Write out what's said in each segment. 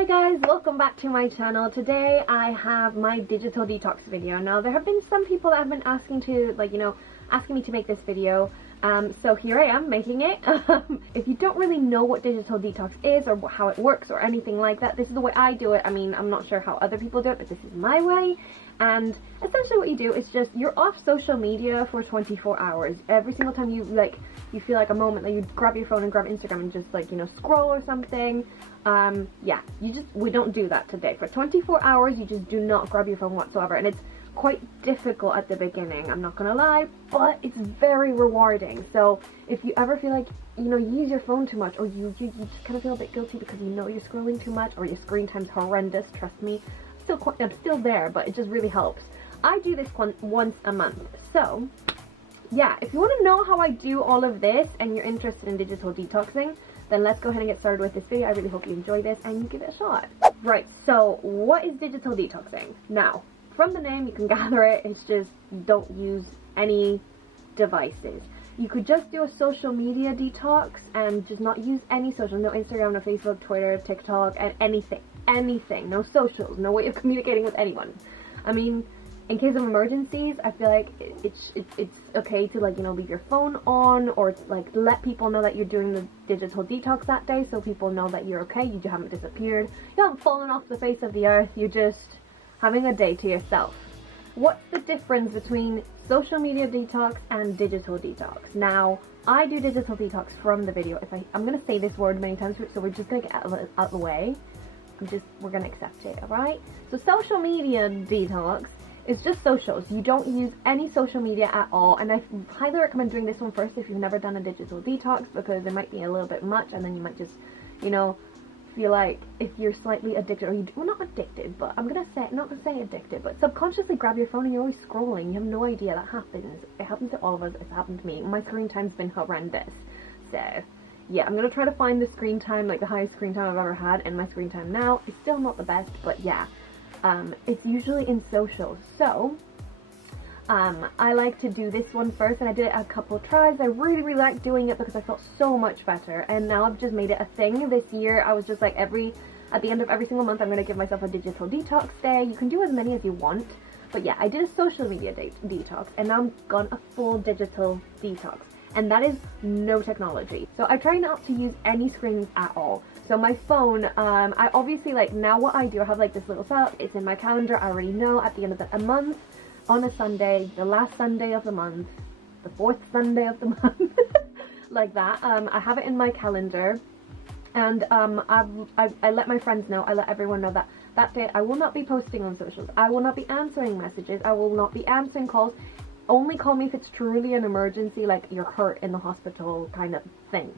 Hi guys, welcome back to my channel. Today I have my digital detox video. Now there have been some people that have been asking to, asking me to make this video. So here I am making it. If you don't really know what digital detox is or how it works or anything like that, this is the way I do it. I mean, I'm not sure how other people do it, but this is my way. And essentially what you do is just, you're off social media for 24 hours. Every single time you feel like a moment that you grab your phone and grab Instagram and just scroll or something. Yeah, we don't do that today. For 24 hours, you just do not grab your phone whatsoever. And it's quite difficult at the beginning, I'm not gonna lie, but it's very rewarding. So if you ever feel like, you use your phone too much, or you just kind of feel a bit guilty because you're scrolling too much, or your screen time's horrendous, trust me, I'm still there, but it just really helps. I do this once a month. So yeah, if you want to know how I do all of this and you're interested in digital detoxing, then let's go ahead and get started with this video. I really hope you enjoy this and you give it a shot. Right, so what is digital detoxing? Now, from the name you can gather it, it's just don't use any devices. You could just do a social media detox and just not use any social, no Instagram, no Facebook, Twitter, TikTok, and anything, no socials, no way of communicating with anyone. I mean, in case of emergencies, I feel like it's okay to leave your phone on, or let people know that you're doing the digital detox that day, so people know that you're okay, you haven't disappeared, you haven't fallen off the face of the earth, you're just having a day to yourself. What's the difference between social media detox and digital detox? Now, I do digital detox from the video. I'm gonna say this word many times, so we're just gonna get out the way. We're gonna accept it, alright? So social media detox is just socials. You don't use any social media at all, and I highly recommend doing this one first if you've never done a digital detox, because it might be a little bit much, and then you might just, feel like if you're slightly addicted, or well, not addicted, but not gonna say addicted, but subconsciously grab your phone and you're always scrolling. You have no idea that happens. It happens to all of us. It's happened to me. My screen time's been horrendous. So yeah, I'm gonna try to find the screen time, the highest screen time I've ever had, and my screen time now is still not the best, but yeah, it's usually in socials. So I like to do this one first, and I did it a couple of tries. I really liked doing it because I felt so much better, and now I've just made it a thing. This year I was just like, at the end of every single month I'm going to give myself a digital detox day. You can do as many as you want, but yeah, I did a social media detox, and now I'm gone a full digital detox, and that is no technology. So I try not to use any screens at all. So my phone, I obviously, now what I do, I have this little setup, it's in my calendar. I already know at the end of a month, on a Sunday, the last Sunday of the month, the fourth Sunday of the month, like that. I have it in my calendar, and I let my friends know, I let everyone know that day I will not be posting on socials, I will not be answering messages, I will not be answering calls. Only call me if it's truly an emergency, like you're hurt in the hospital kind of thing.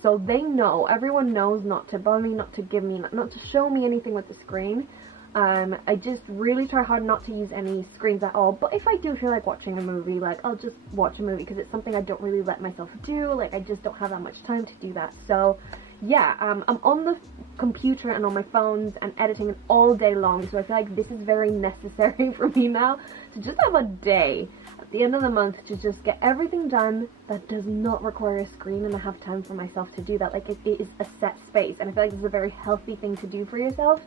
So they know, everyone knows not to bother me, not to show me anything with the screen. I just really try hard not to use any screens at all, but if I do feel like watching a movie, I'll just watch a movie, because it's something I don't really let myself do, I just don't have that much time to do that. So yeah, I'm on the computer and on my phones and editing all day long, so I feel like this is very necessary for me now, to just have a day at the end of the month to just get everything done that does not require a screen, and I have time for myself to do that. It is a set space, and I feel like this is a very healthy thing to do for yourself.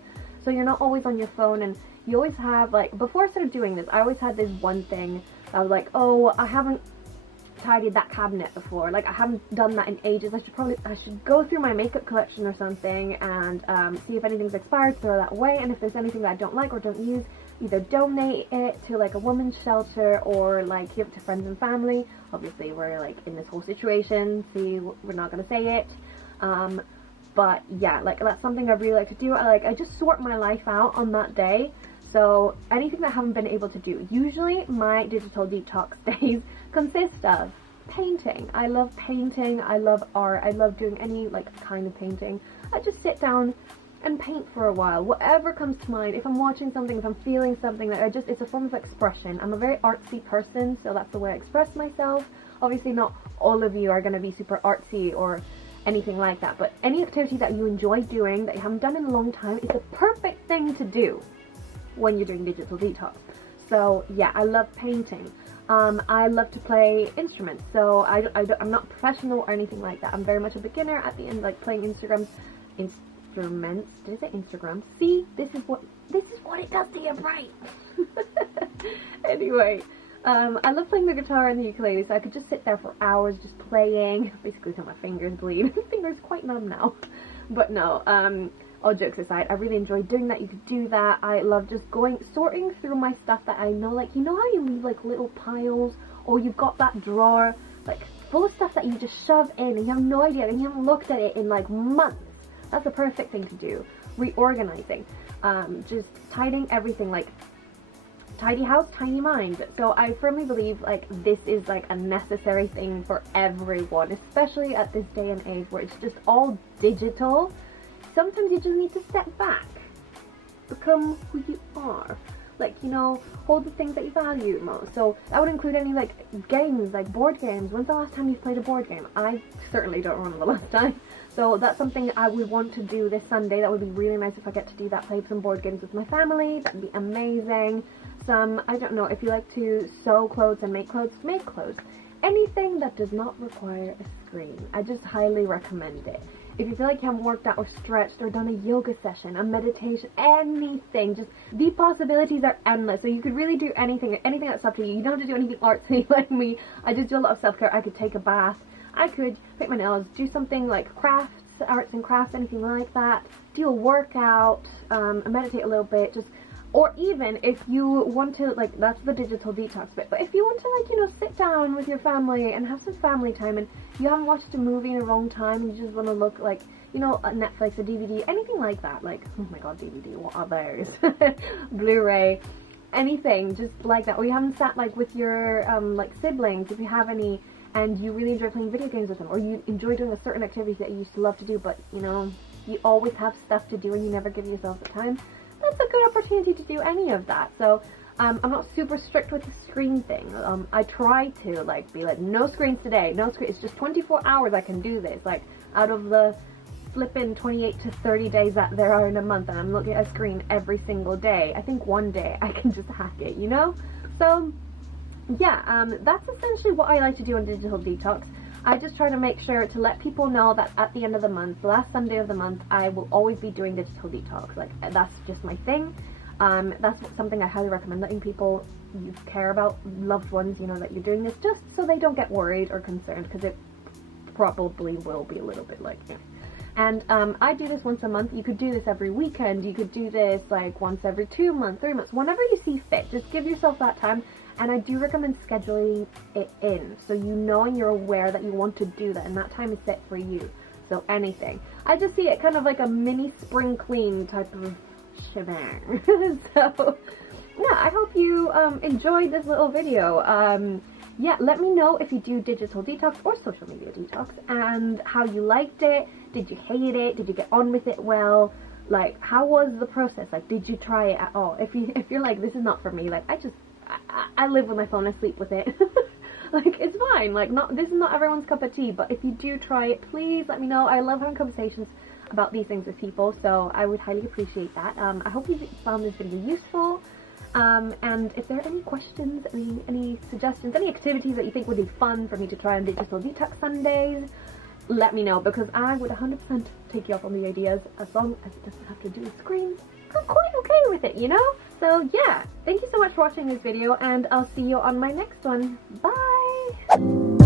So you're not always on your phone, and you always have, before I started doing this, I always had this one thing that I was like, oh, I haven't tidied that cabinet before, I haven't done that in ages, I should go through my makeup collection or something and see if anything's expired, throw that away, and if there's anything that I don't like or don't use, either donate it to a women's shelter, or give it to friends and family. Obviously we're in this whole situation, see, we're not gonna say it, but yeah, that's something I really like to do. I just sort my life out on that day. So anything that I haven't been able to do, usually my digital detox days consist of painting. I love painting, I love art, I love doing any kind of painting. I just sit down and paint for a while, whatever comes to mind. If I'm watching something, if I'm feeling something, it's a form of expression. I'm a very artsy person, so that's the way I express myself. Obviously not all of you are going to be super artsy or anything like that, but any activity that you enjoy doing that you haven't done in a long time is the perfect thing to do when you're doing digital detox. So yeah, I love painting. I love to play instruments, so I'm not professional or anything like that. I'm very much a beginner at the end, playing instruments. Did I say Instagram? See, this is what it does to your brain. Anyway, I love playing the guitar and the ukulele, so I could just sit there for hours just playing, basically till my fingers bleed. My fingers quite numb now. But no, all jokes aside, I really enjoy doing that. You could do that. I love just sorting through my stuff that I know, like, you know how you leave like little piles, or you've got that drawer like full of stuff that you just shove in and you have no idea and you haven't looked at it in like months. That's the perfect thing to do. Reorganizing, just tidying everything, like tidy house, tiny mind. So I firmly believe like this is like a necessary thing for everyone, especially at this day and age where it's just all digital. Sometimes you just need to step back, become who you are, like, you know, hold the things that you value most. So that would include any like games, like board games. When's the last time you've played a board game? I certainly don't remember the last time. So that's something I would want to do this Sunday. That would be really nice if I get to do that, play some board games with my family. That'd be amazing. Some, I don't know, if you like to sew clothes and make clothes, make clothes. Anything that does not require a screen, I just highly recommend it. If you feel like you haven't worked out or stretched or done a yoga session, a meditation, anything, just the possibilities are endless. So you could really do anything that's up to you. You don't have to do anything artsy like me. I just do a lot of self-care. I could take a bath. I could paint my nails, do something like crafts, arts and crafts, anything like that. Do a workout, meditate a little bit, just, or even if you want to, like, that's the digital detox bit, but if you want to, like, you know, sit down with your family and have some family time and you haven't watched a movie in a long time and you just want to look, like, you know, a Netflix, a DVD, anything like that, like, oh my god, DVD, what are those? Blu-ray, anything just like that. Or you haven't sat, like, with your, like, siblings, if you have any, and you really enjoy playing video games with them, or you enjoy doing a certain activity that you used to love to do, but, you know, you always have stuff to do and you never give yourself the time. That's a good opportunity to do any of that. So I'm not super strict with the screen thing. I try to like be like, no screens today, no screen. It's just 24 hours I can do this. Like out of the flipping 28 to 30 days that there are in a month, and I'm looking at a screen every single day. I think one day I can just hack it, you know? So yeah, that's essentially what I like to do on Digital Detox. I just try to make sure to let people know that at the end of the month, the last Sunday of the month, I will always be doing Digital Detox. Like, that's just my thing. That's something I highly recommend, letting people you care about, loved ones, you know, that you're doing this, just so they don't get worried or concerned, because it probably will be a little bit like, yeah. And I do this once a month. You could do this every weekend. You could do this like once every 2 months, 3 months, whenever you see fit. Just give yourself that time. And I do recommend scheduling it in, so you know and you're aware that you want to do that, and that time is set for you. So anything. I just see it kind of like a mini spring clean type of shebang. So yeah, I hope you enjoyed this little video. Yeah, let me know if you do digital detox or social media detox and how you liked it. Did you hate it? Did you get on with it well? Like, how was the process? Like, did you try it at all? If you're like, this is not for me, like, I live with my phone, I sleep with it. Like, it's fine. Like, this is not everyone's cup of tea, but if you do try it, please let me know. I love having conversations about these things with people, so I would highly appreciate that. I hope you found this video useful. And if there are any questions, any suggestions, any activities that you think would be fun for me to try on Digital Detox Sundays, let me know, because I would 100% take you up on the ideas, as long as it doesn't have to do with screens. I'm quite okay with it, you know? So yeah, thank you so much for watching this video, and I'll see you on my next one. Bye!